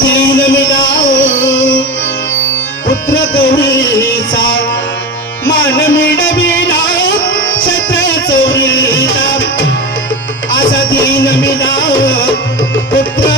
घेऊन मी गाव पुत्र गौरीचा मान मिळवी नाव छत्र चौरीचा असा दिन मी पुत्र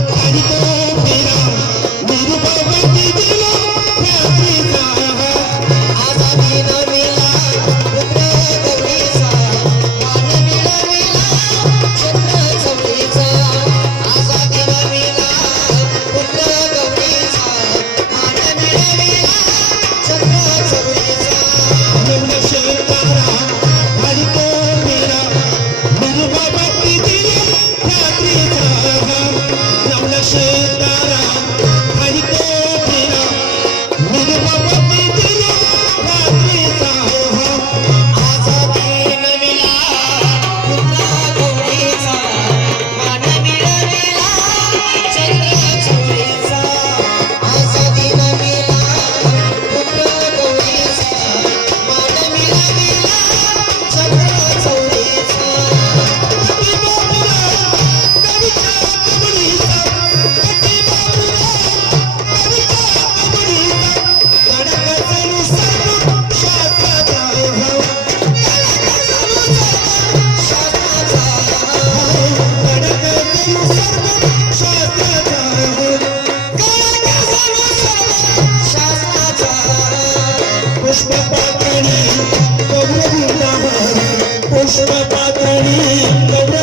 Thank you.